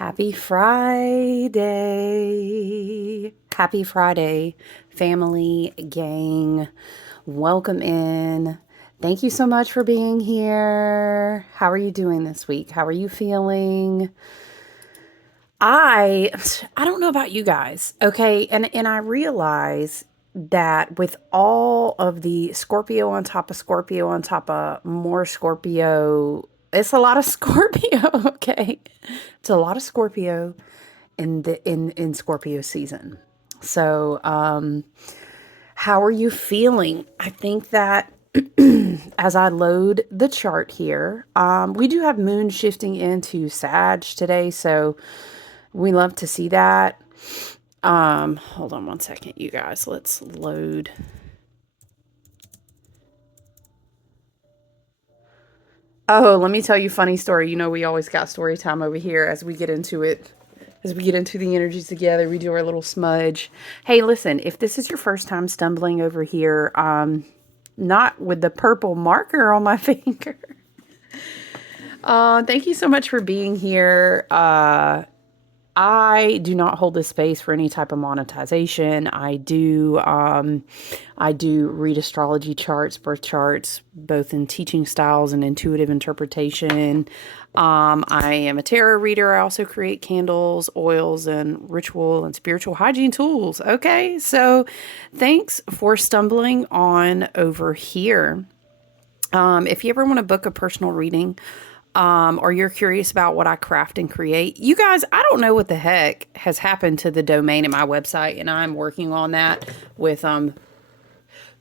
Happy Friday. Happy Friday, family, gang. Welcome in. Thank you so much for being here. How are you doing this week? How are you feeling? I I don't know about you guys, okay? And I realize that with all of the Scorpio on top of more Scorpio, it's a lot of Scorpio, okay? It's a lot of Scorpio in Scorpio season. So, how are you feeling? I think that as I load the chart here, we do have moon shifting into Sag today, so we love to see that. Hold on one second, you guys. Let's load. Oh, let me tell you a funny story. You know, we always got story time over here as we get into it. As we get into the energies together, we do our little smudge. Hey, listen, if this is your first time stumbling over here, not with the purple marker on my finger. Thank you so much for being here. I do not hold this space for any type of monetization. I do read astrology charts, birth charts, both in teaching styles and intuitive interpretation. I am a tarot reader. I also create candles, oils, and ritual and spiritual hygiene tools. Okay, so thanks for stumbling on over here. If you ever want to book a personal reading, or you're curious about what I craft and create, you guys, I don't know what the heck has happened to the domain in my website, and I'm working on that with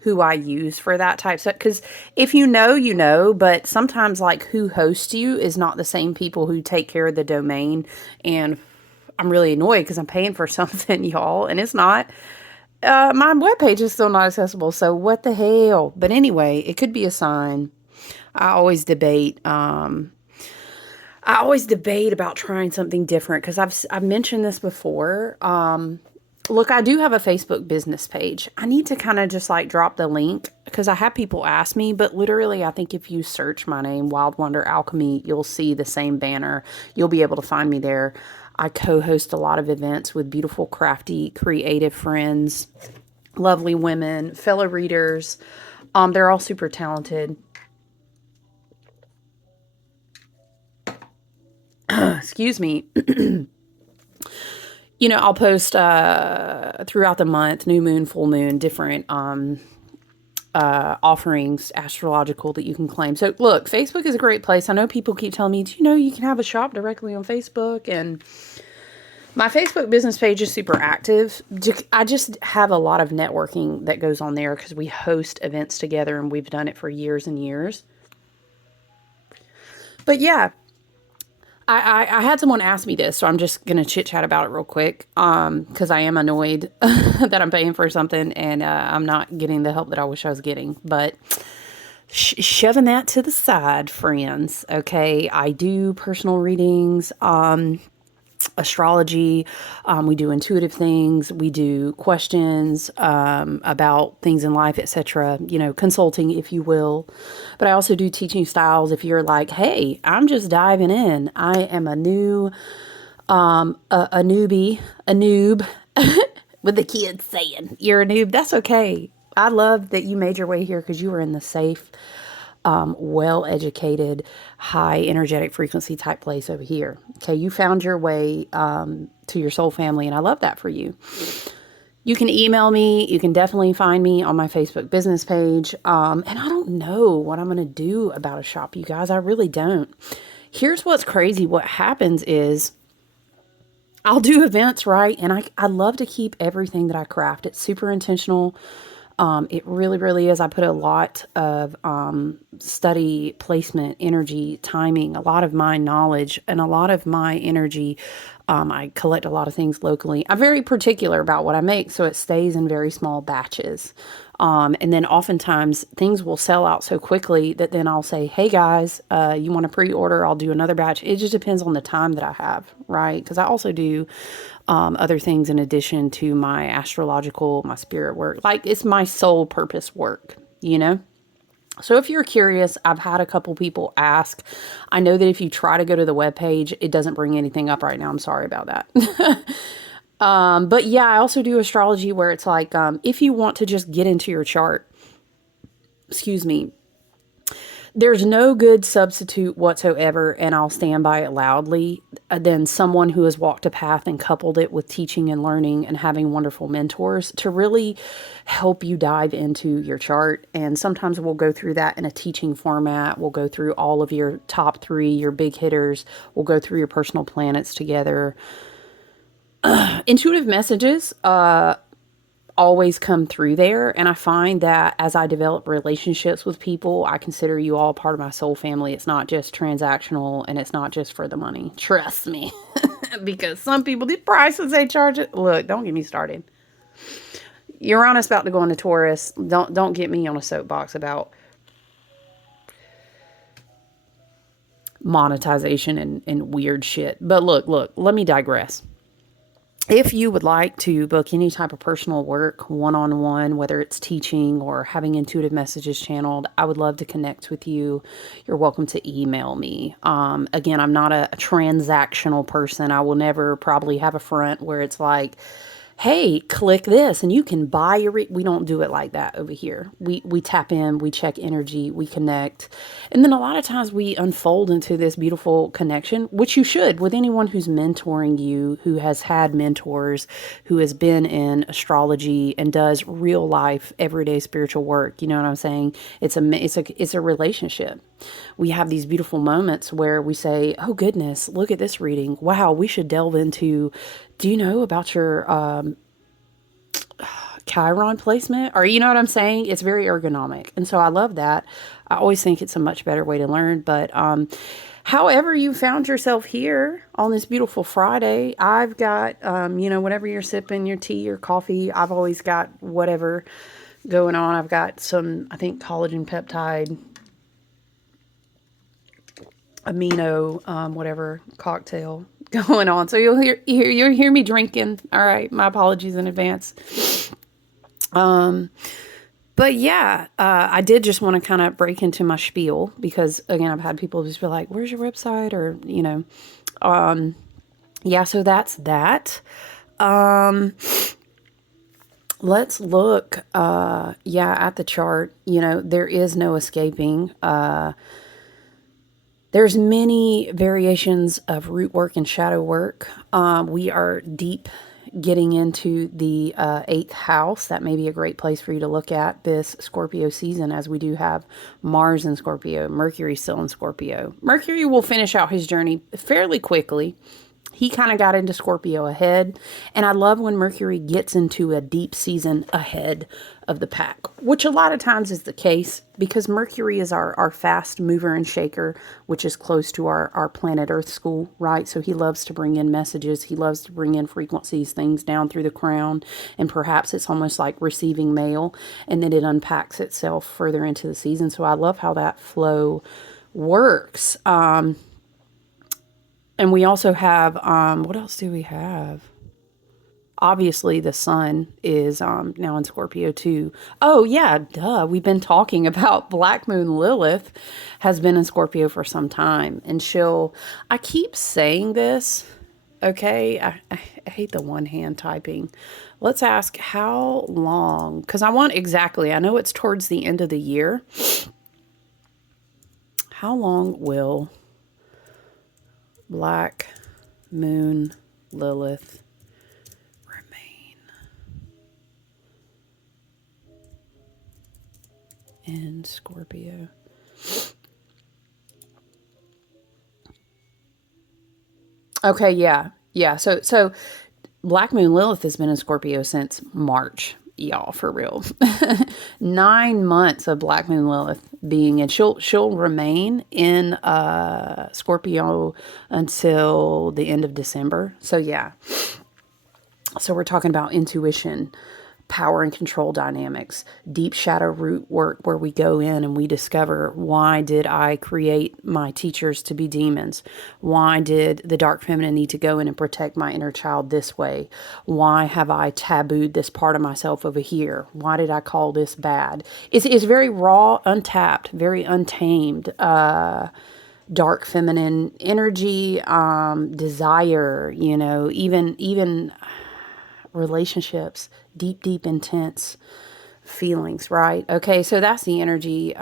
who I use for that type stuff. Because if you know, you know, but sometimes like who hosts you is not the same people who take care of the domain, and I'm really annoyed because I'm paying for something, y'all, and it's not. My webpage is still not accessible, so what the hell? But anyway, it could be a sign. I always debate. I always debate about trying something different because I've mentioned this before. Look, I do have a Facebook business page. I need to kind of just like drop the link because I have people ask me, but literally, I think if you search my name, Wild Wonder Alchemy, you'll see the same banner. You'll be able to find me there. I co-host a lot of events with beautiful, crafty, creative friends, lovely women, fellow readers. They're all super talented. Excuse me. I'll post throughout the month, new moon, full moon, different offerings, astrological that you can claim. So look, Facebook is a great place. I know people keep telling me, do you know you can have a shop directly on Facebook? And my Facebook business page is super active. I just have a lot of networking that goes on there because we host events together and we've done it for years and years. But yeah, I had someone ask me this, so I'm just going to chit chat about it real quick because I am annoyed that I'm paying for something and I'm not getting the help that I wish I was getting. But shoving that to the side, friends, okay? I do personal readings, astrology. We do intuitive things. We do questions about things in life, etc. Consulting, if you will. But I also do teaching styles. If you're like, hey, I'm just diving in. I am a newbie, a noob, with the kids saying you're a noob. That's okay. I love that you made your way here because you were in the safe, well-educated, high energetic frequency type place over here. Okay, you found your way to your soul family, and I love that for you. You can email me. You can definitely find me on my Facebook business page. And I don't know what I'm going to do about a shop, you guys. I really don't. Here's what's crazy. What happens is I'll do events, right? And I love to keep everything that I craft. It's super intentional. It really, really is. I put a lot of study, placement, energy, timing, a lot of my knowledge, and a lot of my energy. I collect a lot of things locally. I'm very particular about what I make, so it stays in very small batches. And then oftentimes things will sell out so quickly that then I'll say, hey guys, you want to pre-order? I'll do another batch. It just depends on the time that I have, right? Because I also do other things in addition to my astrological, my spirit work. Like it's my soul purpose work, you know? So if you're curious, I've had a couple people ask. I know that if you try to go to the webpage, it doesn't bring anything up right now. I'm sorry about that. But yeah, I also do astrology where it's like, if you want to just get into your chart, excuse me, there's no good substitute whatsoever, and I'll stand by it loudly, than someone who has walked a path and coupled it with teaching and learning and having wonderful mentors to really help you dive into your chart. And sometimes we'll go through that in a teaching format. We'll go through all of your top three, your big hitters. We'll go through your personal planets together. Intuitive messages always come through there. And I find that as I develop relationships with people, I consider you all part of my soul family. It's not just transactional and it's not just for the money. Trust me. Because some people, the prices they charge it. Look, don't get me started. Uranus about to go into Taurus. Don't get me on a soapbox about monetization and weird shit. But look, let me digress. If you would like to book any type of personal work, one-on-one, whether it's teaching or having intuitive messages channeled, I would love to connect with you. You're welcome to email me. Again, I'm not a transactional person. I will never probably have a front where it's like, hey, click this and you can buy your, we don't do it like that over here. We tap in, we check energy, we connect. And then a lot of times we unfold into this beautiful connection, which you should with anyone who's mentoring you, who has had mentors, who has been in astrology and does real life, everyday spiritual work. You know what I'm saying? It's a relationship. We have these beautiful moments where we say, oh goodness, look at this reading. Wow, we should delve into, do you know about your Chiron placement? Or you know what I'm saying? It's very ergonomic. And so I love that. I always think it's a much better way to learn. But however you found yourself here on this beautiful Friday, I've got, whatever you're sipping, your tea, your coffee, I've always got whatever going on. I've got some, I think, collagen peptide, amino, whatever cocktail going on. So you'll hear me drinking. All right. My apologies in advance. But yeah, I did just want to kind of break into my spiel because again, I've had people just be like, where's your website? Or, yeah, so that's that. Let's look, at the chart. There is no escaping. There's many variations of root work and shadow work. We are deep getting into the 8th house. That may be a great place for you to look at this Scorpio season, as we do have Mars in Scorpio, Mercury still in Scorpio. Mercury will finish out his journey fairly quickly. He kind of got into Scorpio ahead. And I love when Mercury gets into a deep season ahead of the pack, which a lot of times is the case because Mercury is our fast mover and shaker, which is close to our planet Earth school, right? So he loves to bring in messages. He loves to bring in frequencies, things down through the crown. And perhaps it's almost like receiving mail, and then it unpacks itself further into the season. So I love how that flow works. And we also have, what else do we have? Obviously, the sun is now in Scorpio too. Oh, yeah, duh. We've been talking about Black Moon Lilith has been in Scorpio for some time. And I keep saying this, okay? I hate the one hand typing. Let's ask how long, because I know it's towards the end of the year. How long will Black Moon Lilith remain in Scorpio? Okay, yeah. So Black Moon Lilith has been in Scorpio since March, y'all, for real. 9 months of Black Moon Lilith being in. She'll remain in Scorpio until the end of December. So yeah. So we're talking about intuition, power and control dynamics, deep shadow root work where we go in and we discover, why did I create my teachers to be demons? Why did the dark feminine need to go in and protect my inner child this way? Why have I tabooed this part of myself over here? Why did I call this bad? It's very raw, untapped, very untamed, dark feminine energy, desire, even relationships, deep, intense feelings, right? Okay, so that's the energy.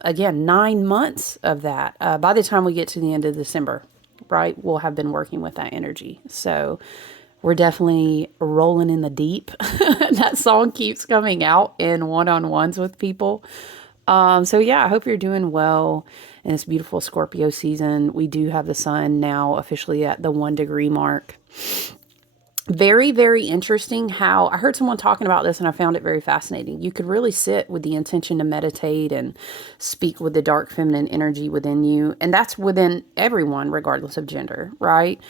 Again, 9 months of that. By the time we get to the end of December, right, we'll have been working with that energy. So we're definitely rolling in the deep. That song keeps coming out in one-on-ones with people. So yeah, I hope you're doing well in this beautiful Scorpio season. We do have the sun now officially at the 1 degree mark. Very, very interesting how I heard someone talking about this and I found it very fascinating. You could really sit with the intention to meditate and speak with the dark feminine energy within you. And that's within everyone, regardless of gender, right?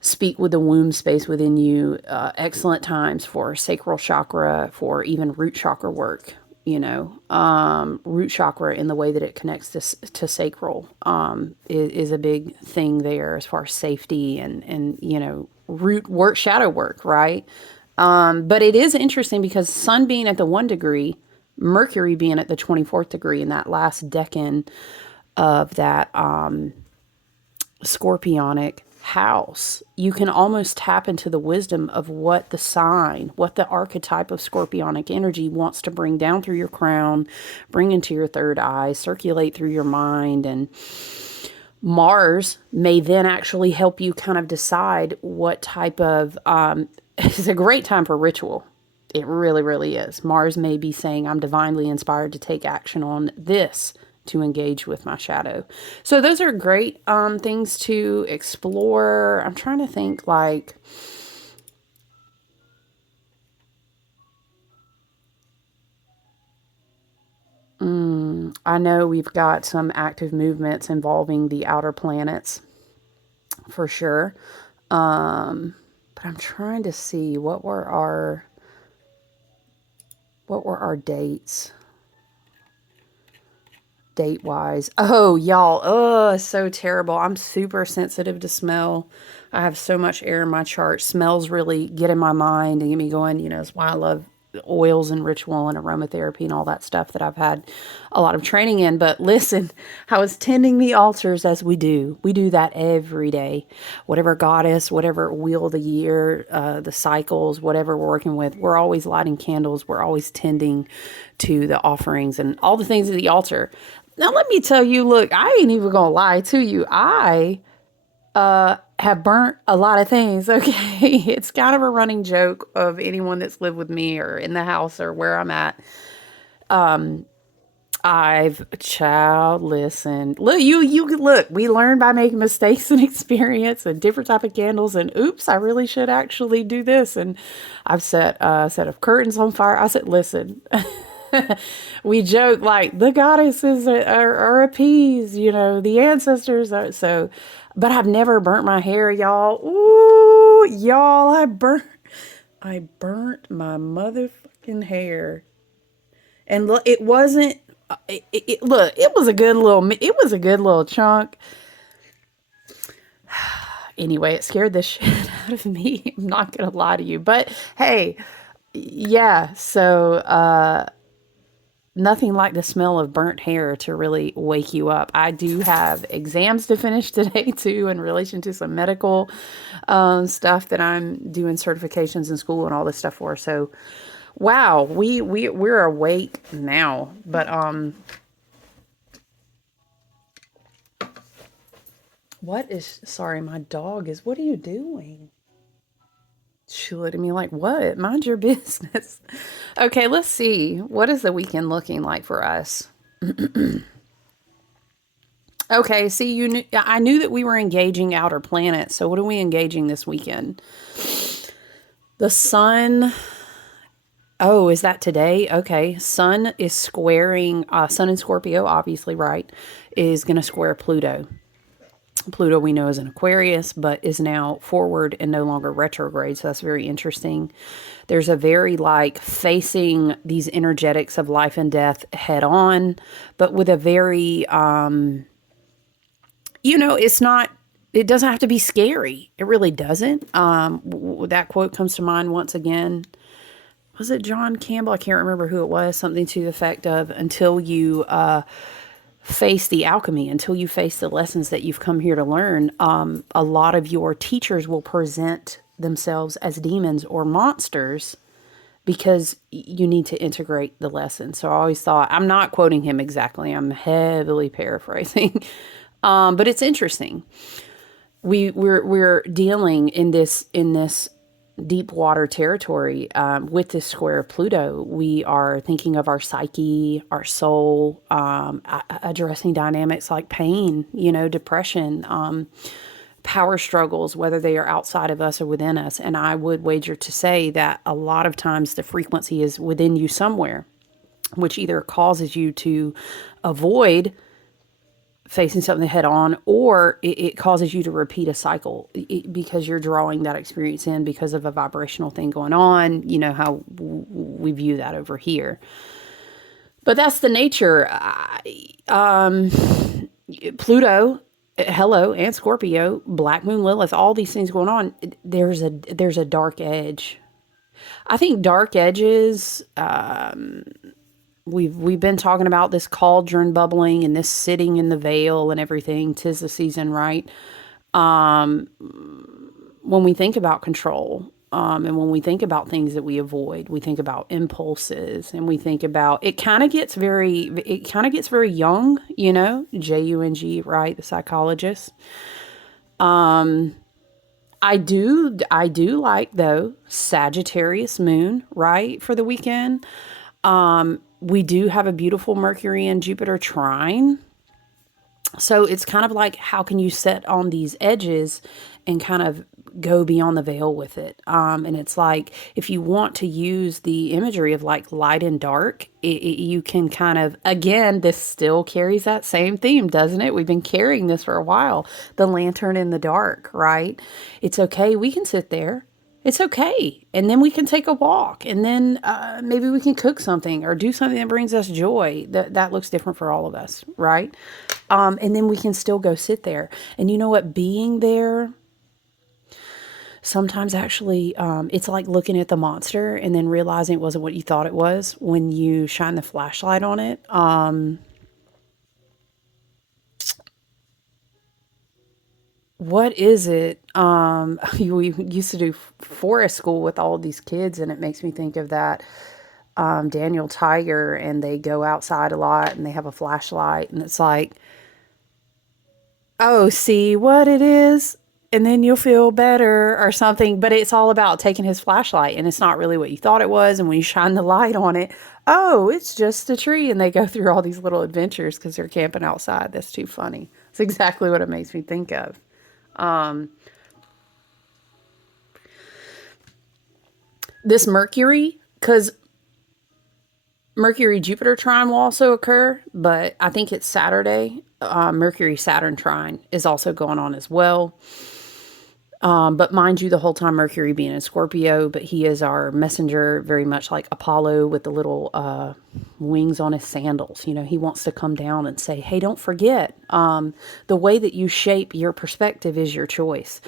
Speak with the womb space within you. Excellent times for sacral chakra, for even root chakra work. Root chakra in the way that it connects to sacral is a big thing there as far as safety and root work, shadow work, right? But it is interesting because sun being at the 1 degree, Mercury being at the 24th degree in that last decan of that scorpionic house, you can almost tap into the wisdom of what the sign, what the archetype of scorpionic energy wants to bring down through your crown, bring into your third eye, circulate through your mind. And Mars may then actually help you kind of decide what type of, it's a great time for ritual. It really, really is. Mars may be saying, I'm divinely inspired to take action on this, to engage with my shadow. So those are great things to explore. I'm trying to think like, I know we've got some active movements involving the outer planets for sure. But I'm trying to see what were our dates. Date-wise. Oh, y'all. Oh, it's so terrible. I'm super sensitive to smell. I have so much air in my chart. Smells really get in my mind and get me going. That's why I love oils and ritual and aromatherapy and all that stuff that I've had a lot of training in. But listen, I was tending the altars as we do. We do that every day. Whatever goddess, whatever wheel of the year, the cycles, whatever we're working with, we're always lighting candles. We're always tending to the offerings and all the things at the altar. Now, let me tell you, look, I ain't even going to lie to you. I have burnt a lot of things, okay? It's kind of a running joke of anyone that's lived with me or in the house or where I'm at. Listen, look, we learn by making mistakes and experience and different type of candles and oops, I really should actually do this. And I've set a set of curtains on fire. I said, listen, we joke like the goddesses are appeased, the ancestors are so, but I've never burnt my hair, y'all. Ooh, y'all, I burnt my motherfucking hair. And look, it wasn't, look, it was a good little chunk. Anyway, it scared the shit out of me. I'm not going to lie to you, but hey, yeah. So, nothing like the smell of burnt hair to really wake you up. I do have exams to finish today too in relation to some medical stuff that I'm doing certifications in school and all this stuff for. So, wow, we're awake now. But sorry, my dog is, what are you doing? She looked at me like, what? Mind your business. Okay, let's see. What is the weekend looking like for us? Okay, see, I knew that we were engaging outer planets. So what are we engaging this weekend? The sun. Oh, is that today? Okay. Sun is squaring, Sun in Scorpio, obviously, right, is going to square Pluto. Pluto we know is an Aquarius, but is now forward and no longer retrograde. So that's very interesting. There's a very like facing these energetics of life and death head on, but with a very, it's not, it doesn't have to be scary. It really doesn't. That quote comes to mind once again. Was it John Campbell? I can't remember who it was. Something to the effect of, until you face the alchemy, until you face the lessons that you've come here to learn, a lot of your teachers will present themselves as demons or monsters because you need to integrate the lesson. So I always thought, I'm not quoting him exactly, I'm heavily paraphrasing, but it's interesting. We're dealing in this deep water territory, with this square of Pluto. We are thinking of our psyche, our soul, addressing dynamics like pain, depression, power struggles, whether they are outside of us or within us. And I would wager to say that a lot of times the frequency is within you somewhere, which either causes you to avoid facing something head on, or it causes you to repeat a cycle because you're drawing that experience in because of a vibrational thing going on. You know how we view that over here. But that's the nature. Pluto, hello, and Scorpio, Black Moon, Lilith, all these things going on. There's a dark edge. I think dark edges, we've been talking about this cauldron bubbling and this sitting in the veil and everything. 'Tis the season, right? When we think about control, and when we think about things that we avoid, we think about impulses, and we think about, it kind of gets very Jung, Jung, right? The psychologist. I do like, though, Sagittarius moon, right? For the weekend. We do have a beautiful Mercury and Jupiter trine. So it's kind of like, how can you set on these edges and kind of go beyond the veil with it? And it's like, if you want to use the imagery of like light and dark, you can kind of, again, this still carries that same theme, doesn't it? We've been carrying this for a while. The lantern in the dark, right? It's okay. We can sit there. It's okay. And then we can take a walk, and then maybe we can cook something or do something that brings us joy. That looks different for all of us, right? And then we can still go sit there. And you know what? Being there, sometimes actually, it's like looking at the monster and then realizing it wasn't what you thought it was when you shine the flashlight on it. What is it? We used to do forest school with all of these kids, and it makes me think of that, Daniel Tiger, and they go outside a lot and they have a flashlight, and it's like, oh, see what it is, and then you'll feel better or something. But it's all about taking his flashlight, and it's not really what you thought it was. And when you shine the light on it, oh, it's just a tree. And they go through all these little adventures because they're camping outside. That's too funny. It's exactly what it makes me think of. This Mercury, because Mercury Jupiter trine will also occur, but I think it's Saturday. Mercury Saturn trine is also going on as well. But mind you, the whole time Mercury being in Scorpio, but he is our messenger, very much like Apollo with the little wings on his sandals. He wants to come down and say, hey, don't forget, the way that you shape your perspective is your choice.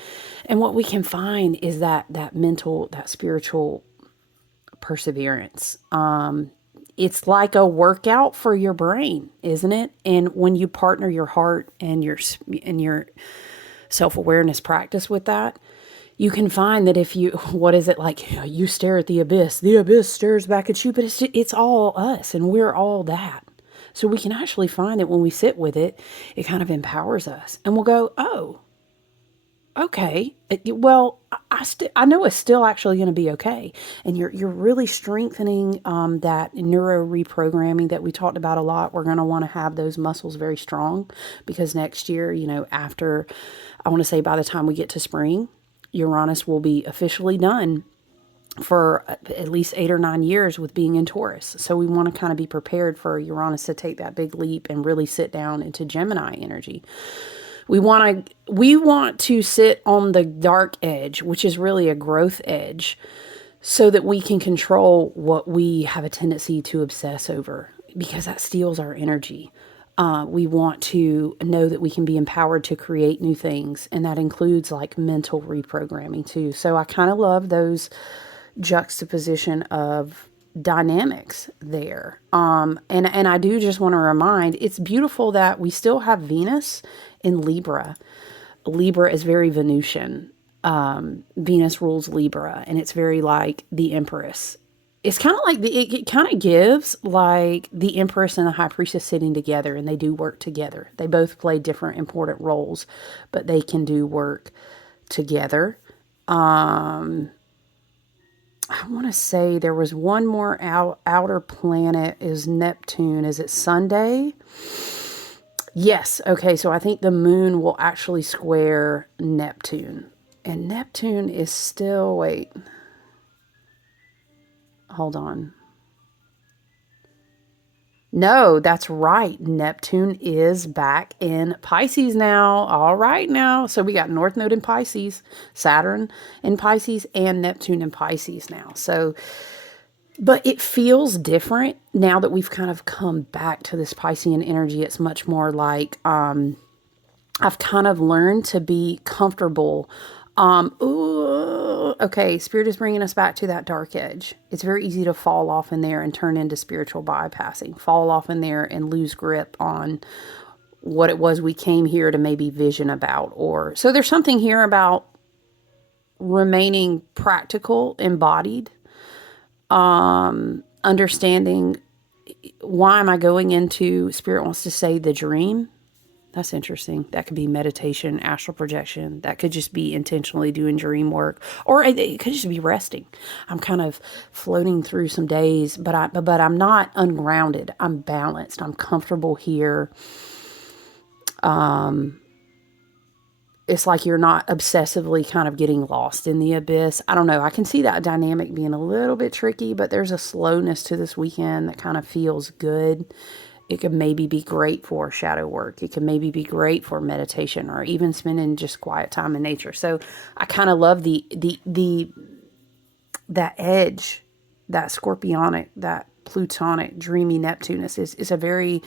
And what we can find is that mental, that spiritual perseverance. It's like a workout for your brain, isn't it? And when you partner your heart and your self-awareness practice with that, you can find that if you, what is it like, you stare at the abyss stares back at you, but it's all us, and we're all that. So we can actually find that when we sit with it, it kind of empowers us, and we'll go, oh, okay, well, I know it's still actually going to be okay. And you're really strengthening that neuro reprogramming that we talked about a lot. We're going to want to have those muscles very strong, because next year, after, I want to say by the time we get to spring, Uranus will be officially done for at least 8 or 9 years with being in Taurus. So we want to kind of be prepared for Uranus to take that big leap and really sit down into Gemini energy, We want to sit on the dark edge, which is really a growth edge, so that we can control what we have a tendency to obsess over, because that steals our energy. We want to know that we can be empowered to create new things, and that includes like mental reprogramming too. So I kind of love those juxtaposition of dynamics there. And I do just want to remind, it's beautiful that we still have Venus in Libra. Libra is very Venusian. Venus rules Libra, and it's very like the Empress. It's kind of like it kind of gives like the Empress and the High Priestess sitting together, and they do work together. They both play different important roles, but they can do work together. I want to say there was one more outer planet is Neptune. Is it Sunday? Yes. Okay. So I think the moon will actually square Neptune. And Neptune is still, wait, hold on. No, that's right. Neptune is back in Pisces now. All right now. So we got North Node in Pisces, Saturn in Pisces, and Neptune in Pisces now. So, but it feels different now that we've kind of come back to this Piscean energy. It's much more like I've kind of learned to be comfortable. Okay, Spirit is bringing us back to that dark edge. It's very easy to fall off in there and turn into spiritual bypassing. Fall off in there and lose grip on what it was we came here to maybe vision about. Or so there's something here about remaining practical, embodied, understanding why am I going into, Spirit wants to say, the dream. That's interesting. That could be meditation, astral projection. That could just be intentionally doing dream work, or it could just be resting. I'm kind of floating through some days, but I'm not ungrounded. I'm balanced. I'm comfortable here. It's like you're not obsessively kind of getting lost in the abyss. I don't know. I can see that dynamic being a little bit tricky, but there's a slowness to this weekend that kind of feels good. It could maybe be great for shadow work. It could maybe be great for meditation, or even spending just quiet time in nature. So I kind of love that edge, that scorpionic, that plutonic, dreamy Neptunus is a very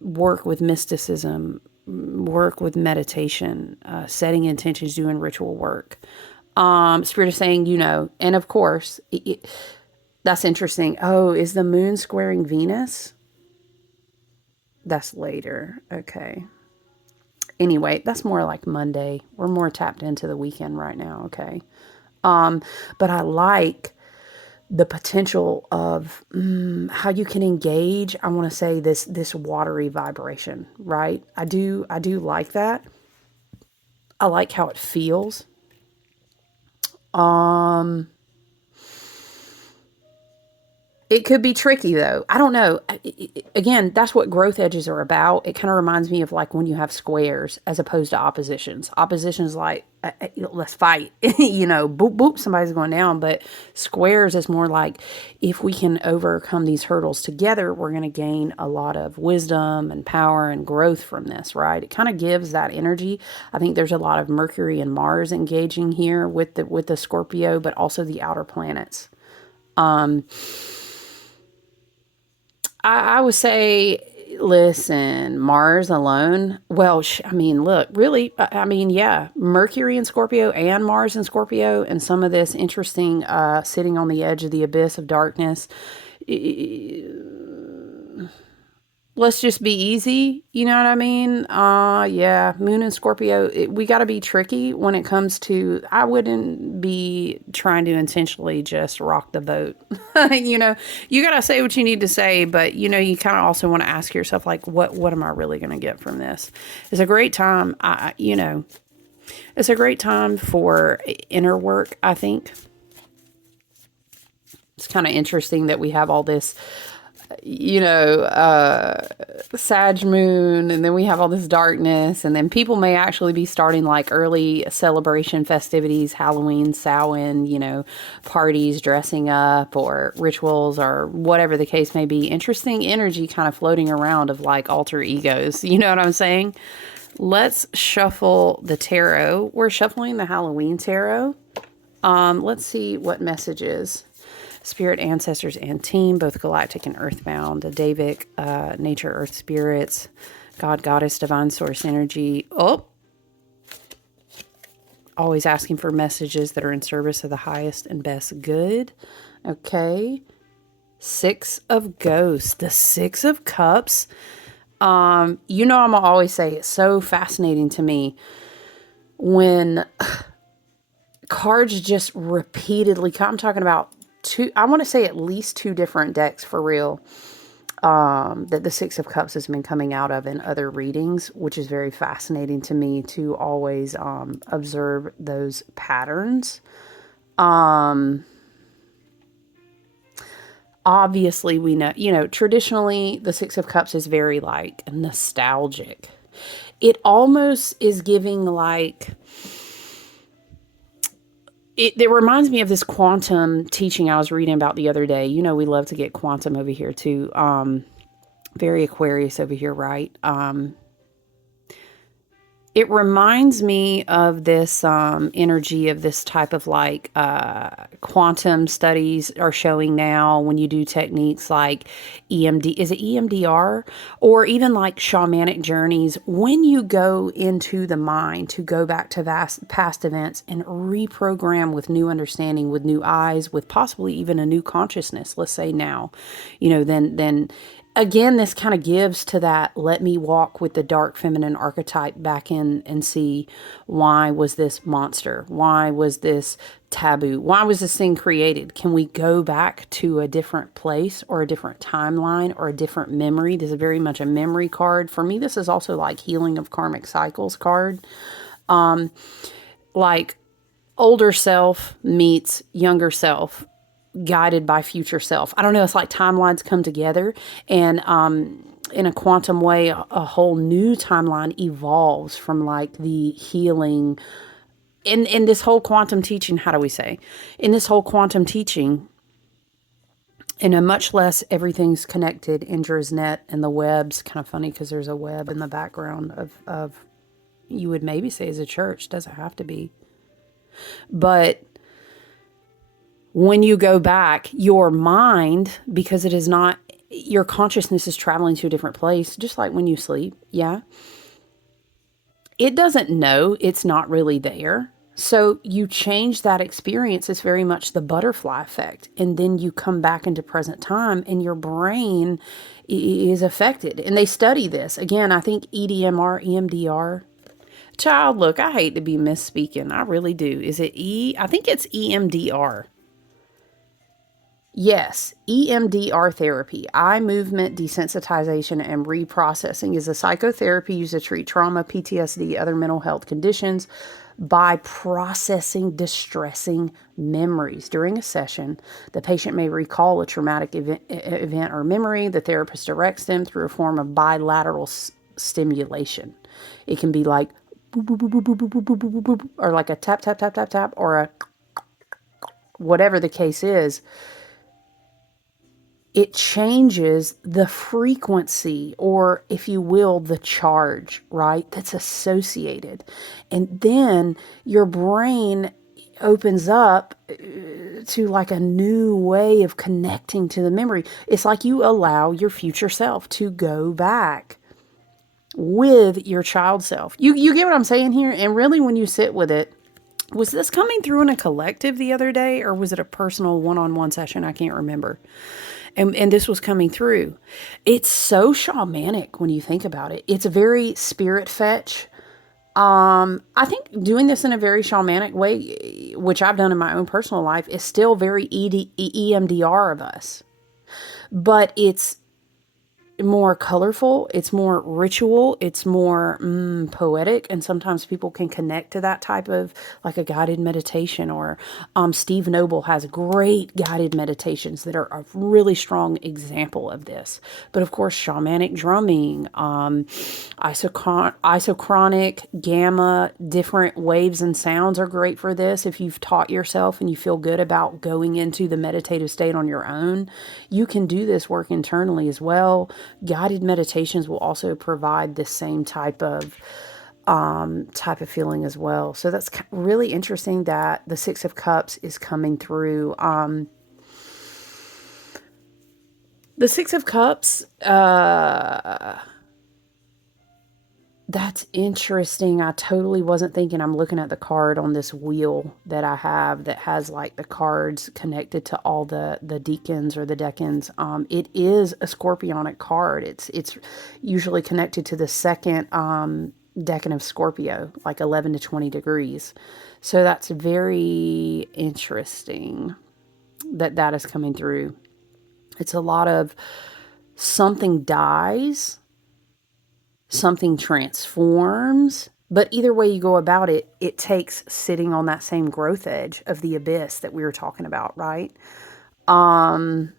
work with mysticism, work with meditation, setting intentions, doing ritual work. Spirit is saying, and of course, that's interesting. Oh, is the moon squaring Venus? That's later. Okay. Anyway, that's more like Monday. We're more tapped into the weekend right now. Okay. But I like the potential of how you can engage. I want to say this watery vibration, right? I do like that. I like how it feels. It could be tricky though. I don't know. Again, that's what growth edges are about. It kind of reminds me of like when you have squares as opposed to oppositions. Oppositions like, let's fight, boop, boop, somebody's going down. But squares is more like, if we can overcome these hurdles together, we're going to gain a lot of wisdom and power and growth from this, right? It kind of gives that energy. I think there's a lot of Mercury and Mars engaging here with the Scorpio, but also the outer planets. I would say, listen, Mars alone. Well, look, really, yeah, Mercury in Scorpio and Mars in Scorpio, and some of this interesting sitting on the edge of the abyss of darkness. Let's just be easy. You know what I mean? Yeah, Moon and Scorpio, we got to be tricky when it comes to, I wouldn't be trying to intentionally just rock the boat. You got to say what you need to say, but you kind of also want to ask yourself, like, what am I really going to get from this? It's a great time. It's a great time for inner work, I think. It's kind of interesting that we have all this Sag moon, and then we have all this darkness, and then people may actually be starting like early celebration festivities, Halloween, Samhain, parties, dressing up, or rituals, or whatever the case may be. Interesting energy kind of floating around of like alter egos. You know what I'm saying? Let's shuffle the tarot. We're shuffling the Halloween tarot. Let's see what messages. Spirit, ancestors, and team, both galactic and earthbound. Davic, nature, earth spirits, God, goddess, divine source energy. Oh, always asking for messages that are in service of the highest and best good. Okay. Six of Ghosts, the Six of Cups. I'm gonna always say it's so fascinating to me when cards just repeatedly come. I'm talking about I want to say at least two different decks for real, that the Six of Cups has been coming out of in other readings, which is very fascinating to me to always observe those patterns. Obviously, we know, traditionally the Six of Cups is very like nostalgic. It almost is giving like, it reminds me of this quantum teaching I was reading about the other day. We love to get quantum over here too. Very Aquarius over here, right? It reminds me of this energy of this type of like quantum studies are showing now when you do techniques like EMD, is it EMDR? Or even like shamanic journeys, when you go into the mind to go back to past events and reprogram with new understanding, with new eyes, with possibly even a new consciousness, let's say now, then again, this kind of gives to that, let me walk with the dark feminine archetype back in and see, why was this monster? Why was this taboo? Why was this thing created? Can we go back to a different place or a different timeline or a different memory? This is very much a memory card. For me, this is also like healing of karmic cycles card. Like older self meets younger self, guided by future self. I don't know. It's like timelines come together, and in a quantum way, a whole new timeline evolves from like the healing. In this whole quantum teaching, how do we say? In this whole quantum teaching, in a much less everything's connected, Indra's net and the web's kind of funny because there's a web in the background of you would maybe say is a church. Doesn't have to be. But when you go back, your mind, because it is not, your consciousness is traveling to a different place, just like when you sleep, yeah? It doesn't know it's not really there. So you change that experience. It's very much the butterfly effect. And then you come back into present time and your brain is affected. And they study this. Again, I think EDMR, EMDR. Child, look, I hate to be misspeaking. I really do. Is it I think it's EMDR. Yes, EMDR therapy, eye movement desensitization and reprocessing, is a psychotherapy used to treat trauma, PTSD, other mental health conditions by processing distressing memories. During a session, the patient may recall a traumatic event or memory. The therapist directs them through a form of bilateral stimulation. It can be like boop, boop, boop, boop, boop, boop, boop, boop, boop, or like a tap, tap, tap, tap, tap, or a whatever the case is. It changes the frequency, or if you will, the charge, right, that's associated. And then your brain opens up to like a new way of connecting to the memory. It's like you allow your future self to go back with your child self. You get what I'm saying here? And really, when you sit with it, was this coming through in a collective the other day, or was it a personal one-on-one session? I can't remember. And this was coming through. It's so shamanic when you think about it. It's a very spirit fetch. I think doing this in a very shamanic way, which I've done in my own personal life, is still very EMDR of us. But it's more colorful, it's more ritual, it's more poetic, and sometimes people can connect to that type of like a guided meditation. Or Steve Noble has great guided meditations that are a really strong example of this. But of course, shamanic drumming, isochronic, gamma, different waves and sounds are great for this. If you've taught yourself and you feel good about going into the meditative state on your own, you can do this work internally as well. Guided meditations will also provide the same type of feeling as well. So that's really interesting that the Six of Cups is coming through. The Six of Cups, that's interesting. I totally wasn't thinking. I'm looking at the card on this wheel that I have that has like the cards connected to all the deacons or the decans. It is a scorpionic card. It's usually connected to the second decan of Scorpio, like 11 to 20 degrees. So that's very interesting that is coming through. It's a lot of something dies, something transforms, but either way you go about it, it takes sitting on that same growth edge of the abyss that we were talking about, right? I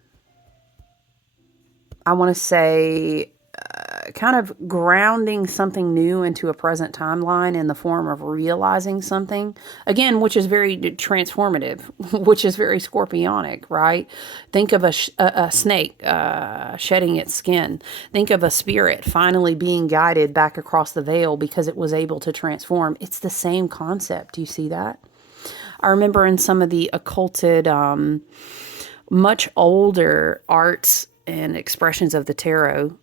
want to say kind of grounding something new into a present timeline in the form of realizing something, again, which is very transformative, which is very scorpionic, right? Think of a snake shedding its skin. Think of a spirit finally being guided back across the veil because it was able to transform. It's the same concept. Do you see that? I remember in some of the occulted, much older arts and expressions of the tarot,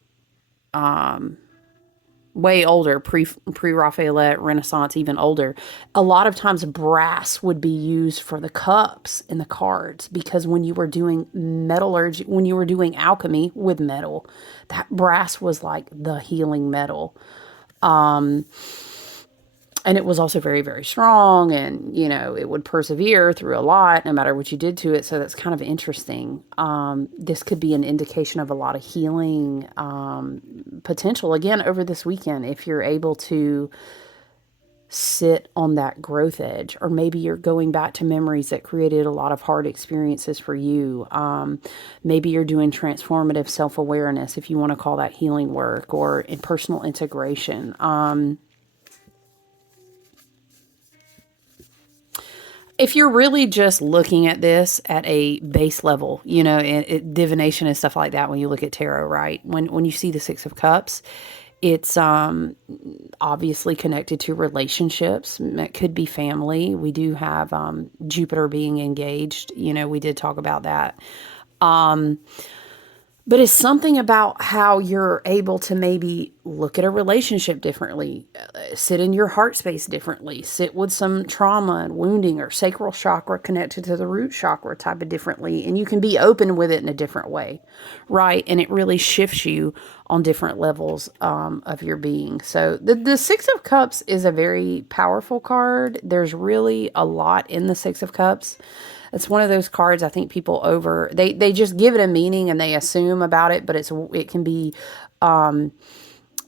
way older, pre-Raphaelite, Renaissance, even older, a lot of times brass would be used for the cups in the cards, because when you were doing metallurgy, when you were doing alchemy with metal, that brass was like the healing metal. And it was also very, very strong, and, you know, it would persevere through a lot no matter what you did to it. So that's kind of interesting. This could be an indication of a lot of healing potential, again, over this weekend, if you're able to sit on that growth edge. Or maybe you're going back to memories that created a lot of hard experiences for you. Maybe you're doing transformative self-awareness, if you want to call that healing work, or in personal integration. If you're really just looking at this at a base level, you know, divination and stuff like that, when you look at tarot, right? When you see the Six of Cups, it's obviously connected to relationships. It could be family. We do have Jupiter being engaged. You know, we did talk about that. But it's something about how you're able to maybe look at a relationship differently, sit in your heart space differently, sit with some trauma and wounding or sacral chakra connected to the root chakra type of differently. And you can be open with it in a different way, right? And it really shifts you on different levels of your being. So the Six of Cups is a very powerful card. There's really a lot in the Six of Cups. It's one of those cards I think people they just give it a meaning and they assume about it, but it can be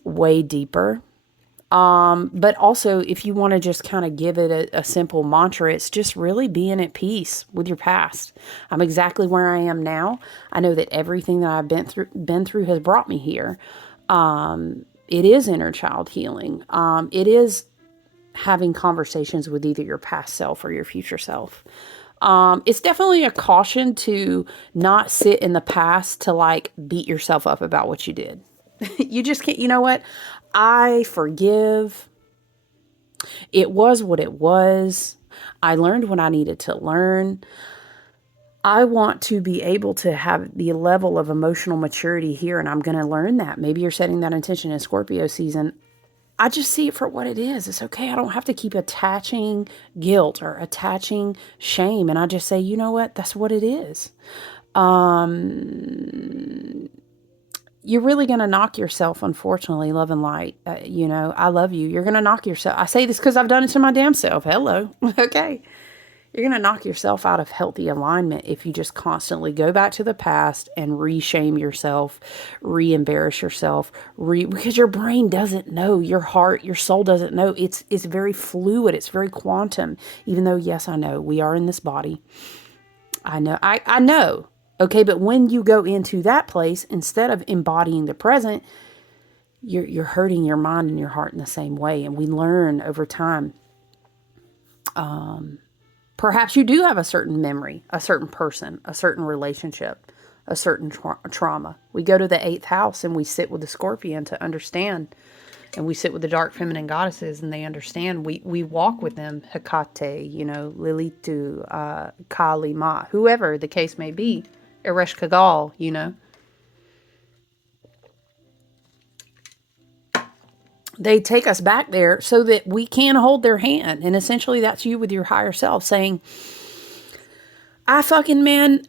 way deeper. But also, if you want to just kind of give it a simple mantra, it's just really being at peace with your past. I'm exactly where I am now. I know that everything that I've been through has brought me here. It is inner child healing. It is having conversations with either your past self or your future self. It's definitely a caution to not sit in the past to like beat yourself up about what you did. You just can't, you know what? I forgive. It was what it was. I learned what I needed to learn. I want to be able to have the level of emotional maturity here, and I'm going to learn that. Maybe you're setting that intention in Scorpio season. I just see it for what it is. It's okay. I don't have to keep attaching guilt or attaching shame. And I just say, you know what? That's what it is. You're really going to knock yourself, unfortunately, love and light. You know, I love you. You're going to knock yourself. I say this because I've done it to my damn self. Hello. Okay. You're going to knock yourself out of healthy alignment if you just constantly go back to the past and re-shame yourself, re-embarrass yourself, because your brain doesn't know, your heart, your soul doesn't know. It's very fluid. It's very quantum. Even though, yes, I know we are in this body. I know. I know. Okay, but when you go into that place, instead of embodying the present, you're hurting your mind and your heart in the same way. And we learn over time. Perhaps you do have a certain memory, a certain person, a certain relationship, a certain trauma. We go to the 8th house and we sit with the Scorpion to understand. And we sit with the dark feminine goddesses and they understand. We walk with them, Hecate, Lilitu, Kali, Ma, whoever the case may be, Eresh Kagal, They take us back there so that we can hold their hand. And essentially that's you with your higher self saying, man,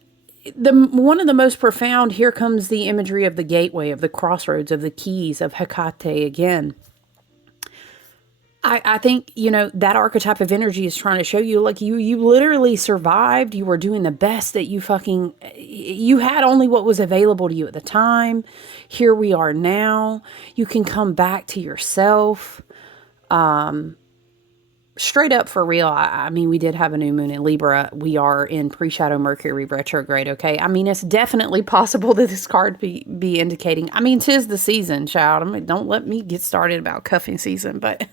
one of the most profound, here comes the imagery of the gateway, of the crossroads, of the keys, of Hecate again. I think, that archetype of energy is trying to show you, like, you literally survived. You were doing the best that you had only what was available to you at the time. Here we are now. You can come back to yourself. Straight up for real. I mean, we did have a new moon in Libra. We are in pre-shadow Mercury retrograde. Okay. I mean, it's definitely possible that this card be indicating, 'tis the season, child. Don't let me get started about cuffing season, but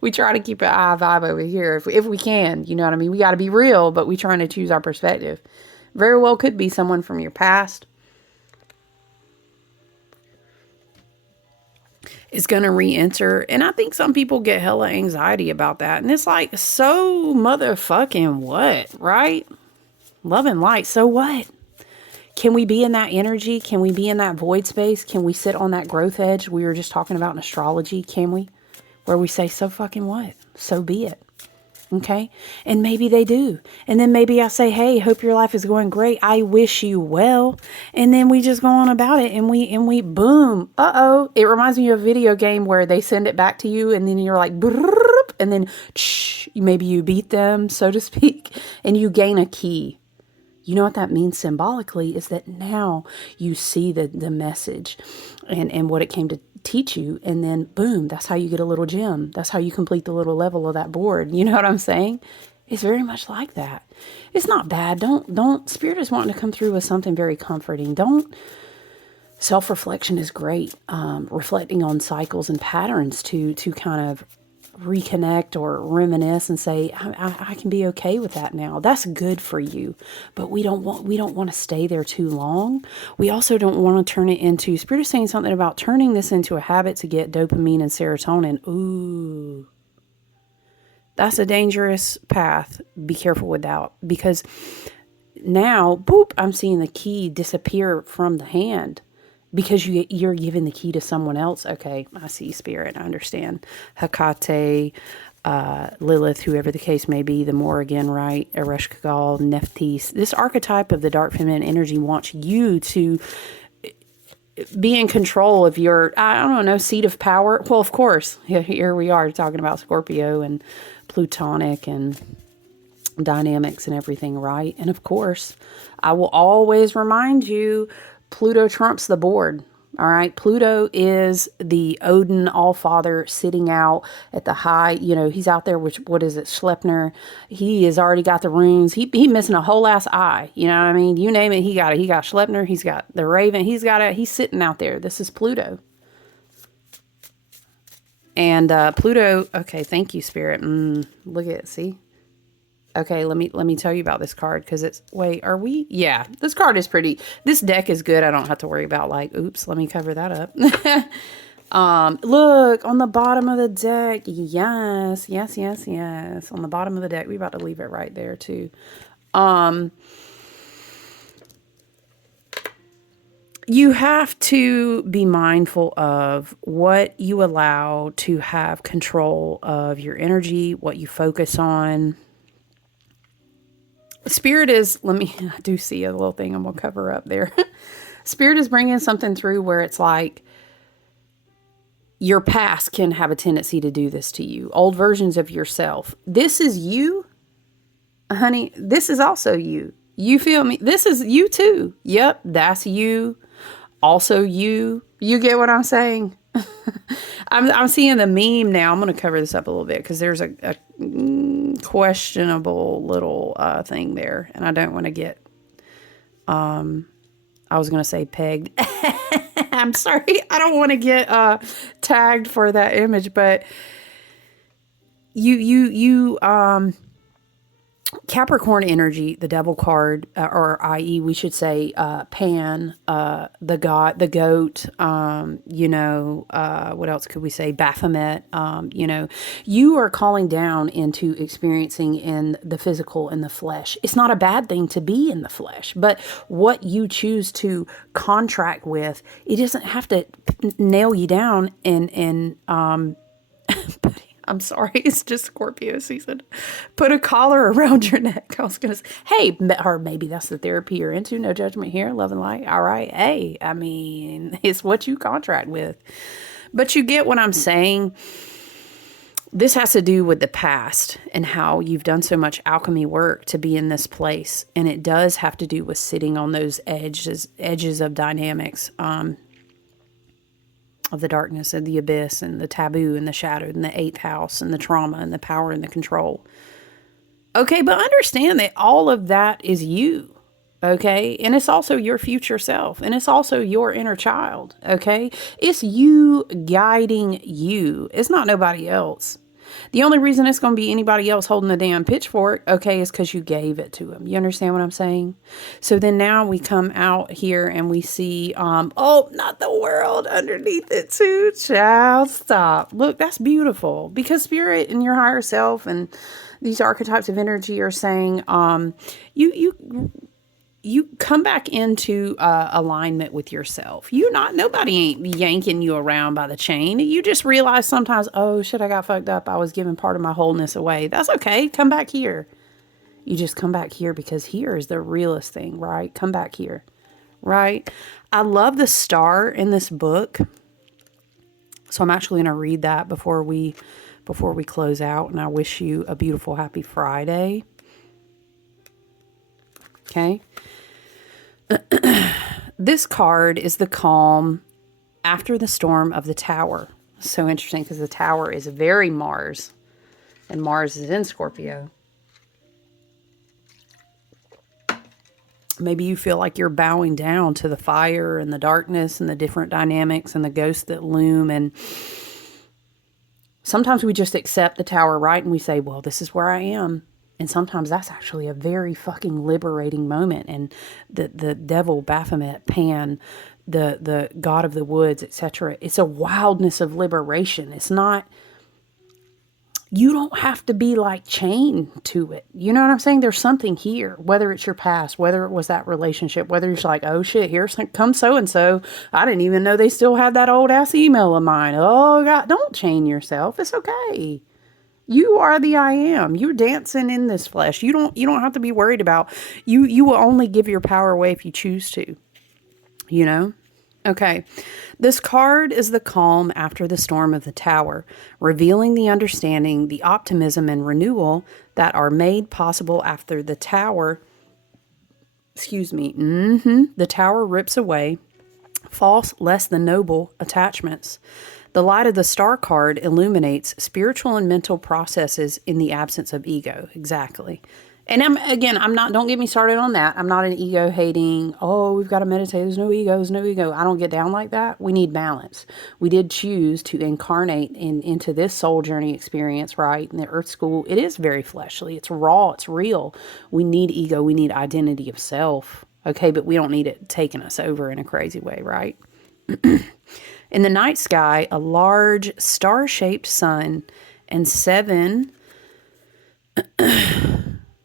we try to keep an eye vibe over here if we can, you know what I mean? We got to be real, but we trying to choose our perspective. Very well could be someone from your past. Is going to re-enter. And I think some people get hella anxiety about that. And it's like, so motherfucking what, right? Love and light. So what? Can we be in that energy? Can we be in that void space? Can we sit on that growth edge we were just talking about in astrology? Can we? Where we say, so fucking what? So be it. Okay. And maybe they do. And then maybe I say, hey, hope your life is going great. I wish you well. And then we just go on about it and we boom. Uh-oh. It reminds me of a video game where they send it back to you and then you're like, and then maybe you beat them, so to speak, and you gain a key. You know what that means symbolically is that now you see the message and what it came to teach you, and then boom, that's how you get a little gem. That's how you complete the little level of that board. You know what I'm saying? It's very much like that. It's not bad. Don't Spirit is wanting to come through with something very comforting. Self-reflection is great. Reflecting on cycles and patterns to kind of reconnect or reminisce and say, I can be okay with that now. That's good for you. But we don't want to stay there too long. We also don't want to turn it into, Spirit is saying something about turning this into a habit to get dopamine and serotonin. Ooh, that's a dangerous path. Be careful with that, because now, boop, I'm seeing the key disappear from the hand. Because you're giving the key to someone else. Okay, I see, Spirit. I understand. Hecate, Lilith, whoever the case may be, the Morrigan, right? Eresh Kagal, Nephthys. This archetype of the dark feminine energy wants you to be in control of your, I don't know, seat of power. Well, of course, here we are talking about Scorpio and Plutonic and dynamics and everything, right? And of course, I will always remind you, Pluto trumps the board. All right. Pluto is the Odin Allfather sitting out at the high, he's out there, what is it? Schleppner. He has already got the runes. He missing a whole ass eye. You know what I mean? You name it. He got it. He got Schleppner. He's got the Raven. He's sitting out there. This is Pluto. And, Pluto. Okay. Thank you, Spirit. Look at it. See? Okay, let me tell you about this card, because are we? Yeah, this card is pretty. This deck is good. I don't have to worry about oops, let me cover that up. Look, on the bottom of the deck. Yes. On the bottom of the deck. We about to leave it right there too. You have to be mindful of what you allow to have control of your energy, what you focus on. Spirit is, I do see a little thing I'm going to cover up there. Spirit is bringing something through where it's like your past can have a tendency to do this to you. Old versions of yourself. This is you Honey, this is also you. You feel me? This is you too. Yep, that's you. Also you. You get what I'm saying? I'm seeing the meme now. I'm going to cover this up a little bit because there's a questionable little thing there. And I don't want to get, I was going to say pegged. I'm sorry. I don't want to get tagged for that image, but you Capricorn energy, the devil card, or i.e. we should say Pan, the god, the goat, what else could we say? Baphomet, you are calling down into experiencing in the physical and the flesh. It's not a bad thing to be in the flesh, but what you choose to contract with, it doesn't have to nail you down and I'm sorry, it's just Scorpio season. Put a collar around your neck. I was going to say, hey, or maybe that's the therapy you're into. No judgment here, love and light. All right. Hey, I mean, it's what you contract with. But you get what I'm saying. This has to do with the past and how you've done so much alchemy work to be in this place. And it does have to do with sitting on those edges of dynamics. Of the darkness and the abyss and the taboo and the shadow and the eighth house and the trauma and the power and the control. Okay, but understand that all of that is you. Okay, and it's also your future self, and it's also your inner child. Okay, it's you guiding you. It's not nobody else. The only reason it's going to be anybody else holding the damn pitchfork, okay, is because you gave it to them. You understand what I'm saying? So then now we come out here and we see, not the world underneath it too, child. Stop. Look, that's beautiful because spirit and your higher self and these archetypes of energy are saying, you come back into alignment with yourself. Nobody ain't yanking you around by the chain. You just realize sometimes, oh shit, I got fucked up. I was giving part of my wholeness away. That's okay. Come back here. You just come back here because here is the realest thing, right? Come back here, right? I love the star in this book. So I'm actually going to read that before we close out. And I wish you a beautiful, happy Friday. Okay. This card is the calm after the storm of the tower. So interesting because the tower is very Mars and Mars is in Scorpio. Maybe you feel like you're bowing down to the fire and the darkness and the different dynamics and the ghosts that loom. And sometimes we just accept the tower, right? And we say, well, this is where I am. And sometimes that's actually a very fucking liberating moment. And the devil, Baphomet, Pan, the god of the woods, etc. It's a wildness of liberation. It's not, you don't have to be like chained to it. You know what I'm saying? There's something here, whether it's your past, whether it was that relationship, whether you're like, oh shit, here comes so-and-so. I didn't even know they still had that old ass email of mine. Oh God, don't chain yourself. It's okay. You are the I am. You're dancing in this flesh. You don't have to be worried about, you will only give your power away if you choose to, Okay. This card is the calm after the storm of the tower, revealing the understanding, the optimism and renewal that are made possible after the tower, the tower rips away false, less than noble attachments. The light of the star card illuminates spiritual and mental processes in the absence of ego. Exactly. And don't get me started on that. I'm not an ego hating, oh, we've got to meditate. There's no ego. There's no ego. I don't get down like that. We need balance. We did choose to incarnate into this soul journey experience, right? In the earth school, it is very fleshly. It's raw. It's real. We need ego. We need identity of self. Okay. But we don't need it taking us over in a crazy way, right? In the night sky, a large star-shaped sun and 7...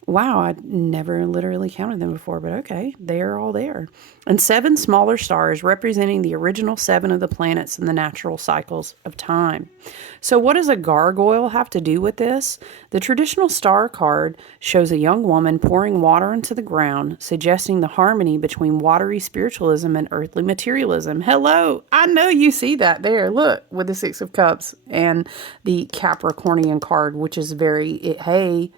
Wow, I never literally counted them before, but okay, they are all there. And 7 smaller stars representing the original 7 of the planets in the natural cycles of time. So what does a gargoyle have to do with this? The traditional star card shows a young woman pouring water into the ground, suggesting the harmony between watery spiritualism and earthly materialism. Hello, I know you see that there. Look, with the 6 of Cups and the Capricornian card, which is very, hey,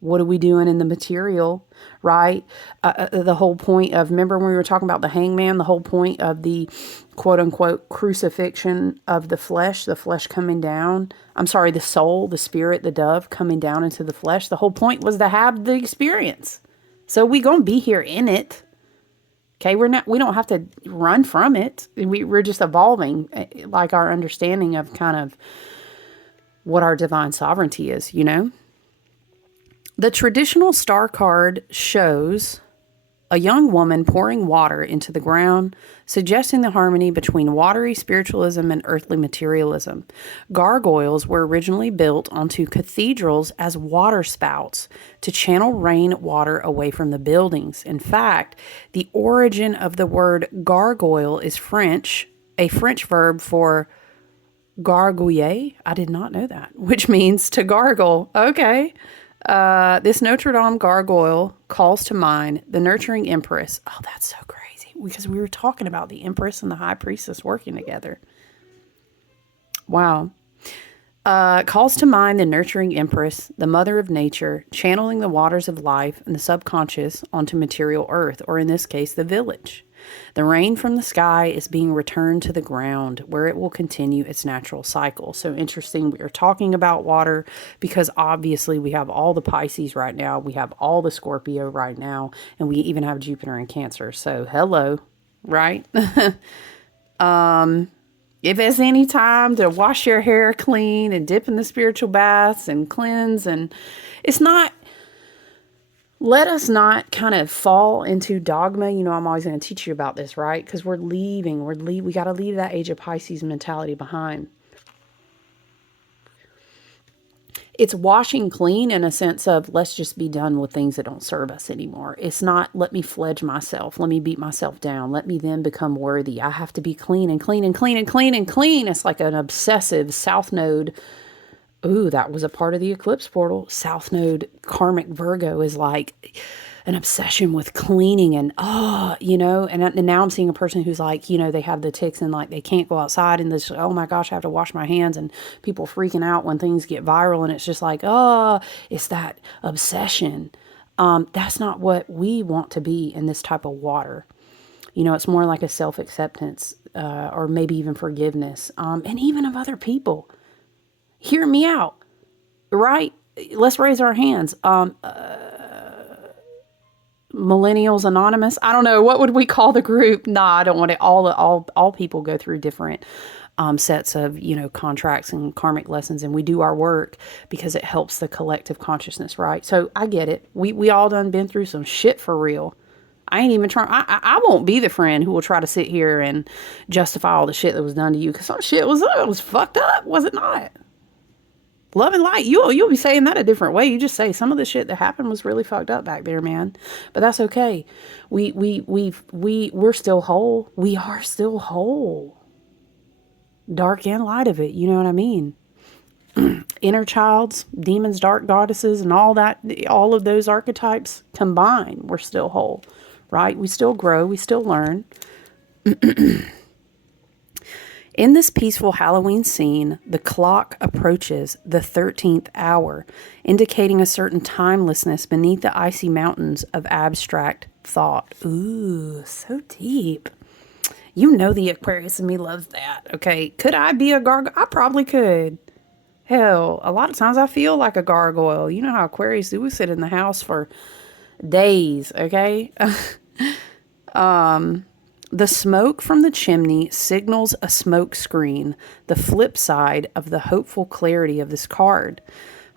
What are we doing in the material, right? The whole point of, remember when we were talking about the hangman, the whole point of the quote unquote crucifixion of the flesh coming down. I'm sorry, the soul, the spirit, the dove coming down into the flesh. The whole point was to have the experience. So we gonna be here in it. Okay, we don't have to run from it. We're just evolving, like our understanding of kind of what our divine sovereignty is, you know? The traditional star card shows a young woman pouring water into the ground, suggesting the harmony between watery spiritualism and earthly materialism. Gargoyles were originally built onto cathedrals as water spouts to channel rain water away from the buildings. In fact, the origin of the word gargoyle is French, a French verb for gargouiller. I did not know that, which means to gargle. Okay. This Notre Dame gargoyle calls to mind the nurturing empress. Oh, that's so crazy, because we were talking about the empress and the high priestess working together. Wow. Calls to mind the nurturing empress, the mother of nature, channeling the waters of life and the subconscious onto material earth, or in this case, the village. The rain from the sky is being returned to the ground, where it will continue its natural cycle. So interesting, we are talking about water because obviously we have all the Pisces right now, we have all the Scorpio right now, and we even have Jupiter in Cancer. So hello, right? If it's any time to wash your hair clean and dip in the spiritual baths and cleanse, and it's not, let us not kind of fall into dogma. You know, I'm always going to teach you about this, right? Because we got to leave that age of Pisces mentality behind. It's washing clean in a sense of, let's just be done with things that don't serve us anymore. It's not, let me fledge myself. Let me beat myself down. Let me then become worthy. I have to be clean and clean and clean and clean and clean. It's like an obsessive South Node. Ooh, that was a part of the eclipse portal. South Node karmic Virgo is like an obsession with cleaning and, you know, and now I'm seeing a person who's like, you know, they have the tics and like they can't go outside and this, oh my gosh, I have to wash my hands, and people freaking out when things get viral, and it's just like, it's that obsession. That's not what we want to be in this type of water. You know, it's more like a self-acceptance, or maybe even forgiveness, and even of other people. Hear me out, right? Let's raise our hands. Millennials Anonymous. I don't know. What would we call the group? Nah, I don't want it. All people go through different sets of, you know, contracts and karmic lessons, and we do our work because it helps the collective consciousness, right? So I get it. We all done been through some shit for real. I ain't even trying. I won't be the friend who will try to sit here and justify all the shit that was done to you, because some shit was fucked up, was it not? Love and light. You'll be saying that a different way. You just say some of the shit that happened was really fucked up back there, man. But that's okay. We're still whole. We are still whole. Dark and light of it. You know what I mean? Inner childs, demons, dark goddesses, and all that, all of those archetypes combined, we're still whole, right? We still grow. We still learn. In this peaceful Halloween scene, the clock approaches the 13th hour, indicating a certain timelessness beneath the icy mountains of abstract thought. Ooh, so deep. You know the Aquarius in me loves that. Okay, could I be a gargoyle? I probably could. Hell, a lot of times I feel like a gargoyle. You know how Aquarius do. We sit in the house for days, okay? The smoke from the chimney signals a smoke screen, the flip side of the hopeful clarity of this card.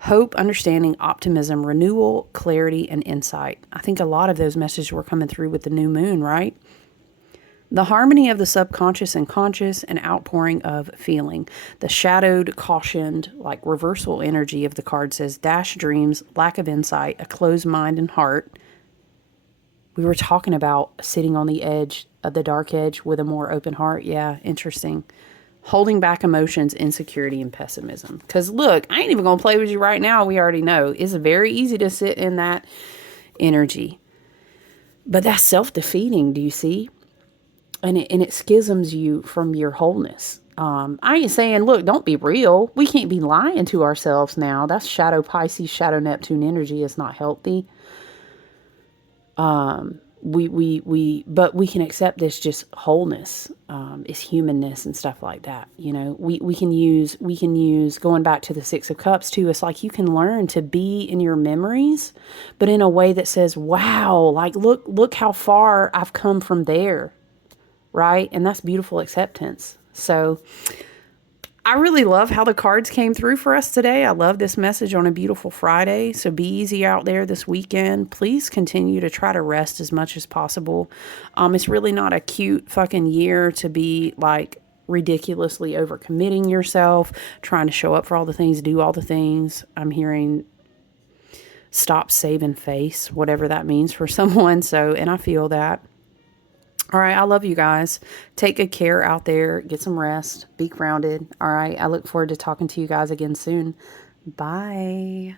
Hope, understanding, optimism, renewal, clarity, and insight. I think a lot of those messages were coming through with the new moon, right? The harmony of the subconscious and conscious, and outpouring of feeling. The shadowed, cautioned, like reversal energy of the card says, dash dreams, lack of insight, a closed mind and heart. We were talking about sitting on the edge of the dark edge with a more open heart. Yeah, interesting. Holding back emotions, insecurity, and pessimism. Because look, I ain't even going to play with you right now. We already know. It's very easy to sit in that energy. But that's self-defeating, do you see? And it schisms you from your wholeness. I ain't saying, look, don't be real. We can't be lying to ourselves now. That's shadow Pisces, shadow Neptune energy. It's not healthy. But we can accept this just wholeness, is humanness and stuff like that. You know, we can use going back to the Six of Cups too. It's like you can learn to be in your memories, but in a way that says, wow, like, look how far I've come from there. Right. And that's beautiful acceptance. So I really love how the cards came through for us today. I love this message on a beautiful Friday. So be easy out there this weekend. Please continue to try to rest as much as possible. It's really not a cute fucking year to be like ridiculously overcommitting yourself, trying to show up for all the things, do all the things. I'm hearing stop saving face, whatever that means for someone. So, and I feel that. All right. I love you guys. Take good care out there. Get some rest. Be grounded. All right. I look forward to talking to you guys again soon. Bye.